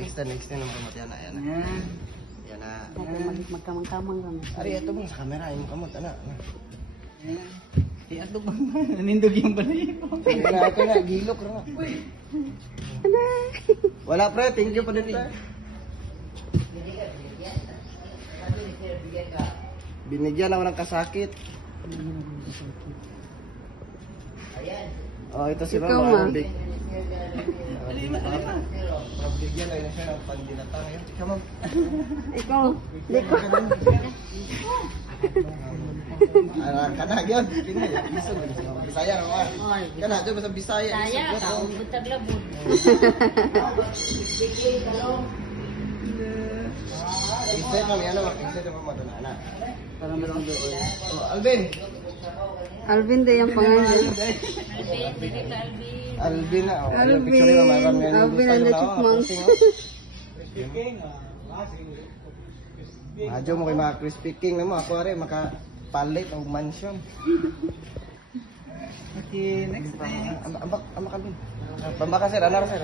extend ang kamot yan na. Yan na. Magkamang-kamang kami. Ari, ito bang sa camera, yung kamot, ana. Ato bang nanindog yung balay ko. Ito na, gilok ra. Wala pre, thank you pa din pre. Binigyan ako ng kasakit. Oh, ito si Ikaw, Mama. Ma. Bigyan na siya ng pandinatang. Come on. Ikaw, di ko. Kana yun. Bisaya ka. Kana, ito basta Bisaya. Saya, taong butaglabod. Instead kami, ano, instead mo madunana. Parang meron doon. Oh, Alvin. Alvin din yung pangalan. Alvin, dili ka Alvin. Alvin na. Oh, Alvin. picture nila, mayroon ngayon. Alvin and the Chipmunks. Adyo mo kay mga Crispy King na mo. Ako rin, makapalit ng mansion. Okay, next time. Ambak Alvin. Pambaka sir, ano sir?